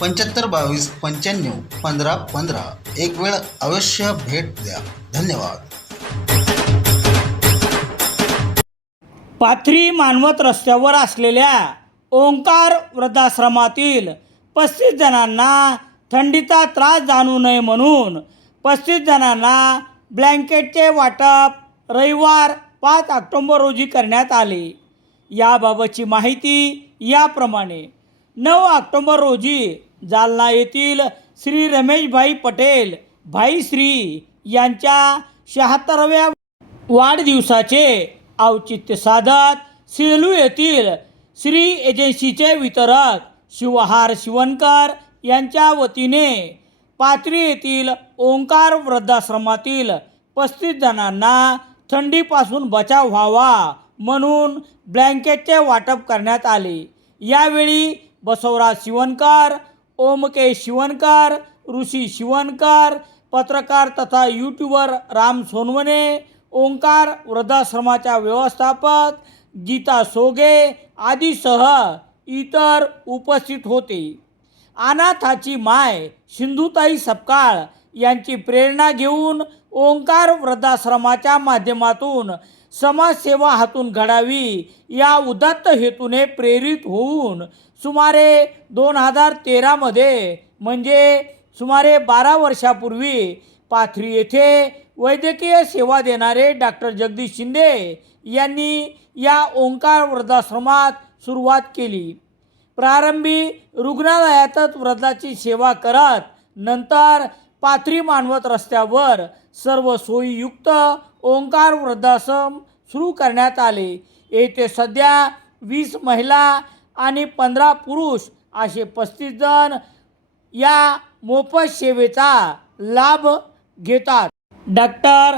पंच्याहत्तर बावीस पंच्याण्णव पंधरा पंधरा. एक वेळ अवश्य भेट द्या. धन्यवाद. पाथरी मानवत रस्त्यावर असलेल्या ओंकार वृद्धाश्रमातील पस्तीस जणांना थंडीचा त्रास जाणू नये म्हणून पस्तीस जणांना ब्लँकेटचे वाटप रविवार पाच ऑक्टोंबर रोजी करण्यात आले. याबाबतची माहिती याप्रमाणे नऊ ऑक्टोंबर रोजी जालना येथील श्री रमेशभाई पटेल भाई श्री यांच्या शहात्तराव्या वाढदिवसाचे औचित्य साधत सेलू येथील श्री एजन्सीचे वितरक शिवहार शिवणकर यांच्या वतीने पाथरी येथील ओंकार वृद्धाश्रमातील पस्तीस जणांना थंडीपासून बचाव व्हावा म्हणून ब्लँकेटचे वाटप करण्यात आले. यावेळी बसवराज शिवणकर ओमके शिवणकर ऋषी शिवणकर पत्रकार तथा यूट्यूबर राम सोनवणे ओंकार वृद्धाश्रमाच्या व्यवस्थापक गीता सोगे आदीसह इतर उपस्थित होते. अनाथाची माय सिंधुताई सपकाळ यांची प्रेरणा घेऊन ओंकार वृद्धाश्रमाच्या माध्यमातून समाजसेवा हातून घडावी. या उदात्त हेतूने प्रेरित होऊन सुमारे दोन हजार तेरामध्ये म्हणजे सुमारे बारा वर्षापूर्वी पाथरी येथे वैद्यकीय सेवा देणारे डॉक्टर जगदीश शिंदे यांनी या ओंकार वृद्धाश्रमात सुरुवात केली. प्रारंभी रुग्णालयातच वृद्धाची सेवा करत नंतर पाथरी मानवत रस्त्यावर सर्व सोयीयुक्त ओंकार वृद्धाश्रम सुरू करण्यात आले. येथे सध्या वीस महिला आणि पंधरा पुरुष असे पस्तीस जण या मोफत सेवेचा लाभ घेतात. डॉक्टर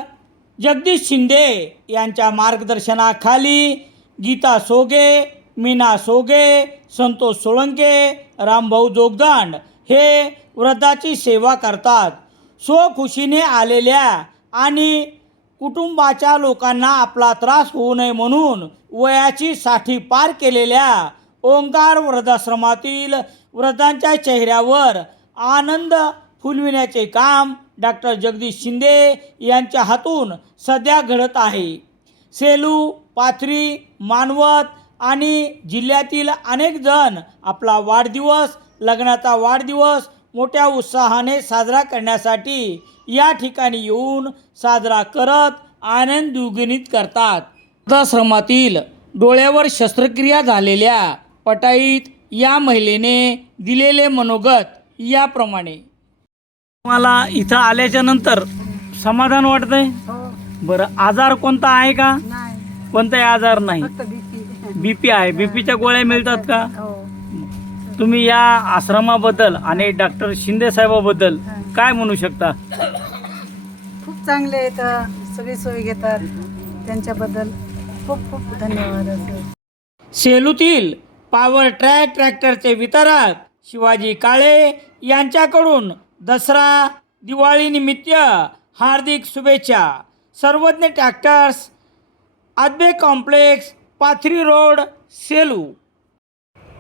जगदीश शिंदे यांच्या मार्गदर्शनाखाली गीता सोगे मीना सोगे संतोष सोळंके रामभाऊ जोगदंड हे वृद्धाची सेवा करतात. स्वखुशीने आलेल्या आणि कुटुंबाच्या लोकांना आपला त्रास होऊ नये म्हणून वयाची साठी पार केलेल्या ओंकार वृद्धाश्रमातील वृद्धांच्या चेहऱ्यावर आनंद फुलविण्याचे काम डॉक्टर जगदीश शिंदे यांच्या हातून सध्या घडत आहे. सेलू पाथरी मानवत आणि जिल्ह्यातील अनेक जण आपला वाढदिवस लग्नाचा वाढदिवस मोठ्या उत्साहाने साजरा करण्यासाठी या ठिकाणी येऊन साजरा करत आनंद द्विगुणित करतात. वृद्धाश्रमातील डोळ्यावर शस्त्रक्रिया झालेल्या पटाईत या महिलेने दिलेले मनोगत याप्रमाणे. मला इथं आल्याच्यानंतर समाधान वाटतंय? हो. बरं आजार कोणता आहे का? कोणताही आजार नाही. बीपी आहे. बीपीच्या गोळ्या मिळतात का? हो. तुम्ही या आश्रमाबद्दल आणि डॉक्टर शिंदे साहेबाबद्दल काय म्हणू शकता? खूप चांगले आहेत सगळी सोय घेतात त्यांच्याबद्दल. खूप खूप धन्यवाद सेलूतील पॉवर ट्रॅक ट्रॅक्टरचे वितरक शिवाजी काळे यांच्याकडून दसरा दिवाळीनिमित्त हार्दिक शुभेच्छा. Sarvagya tractors Adbe complex Pathri road Selu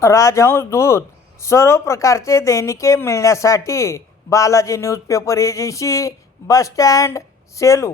Rajhans Doot सर्व प्रकारचे दैनिके मिळण्यासाठी Balaji newspaper agency bus stand Selu.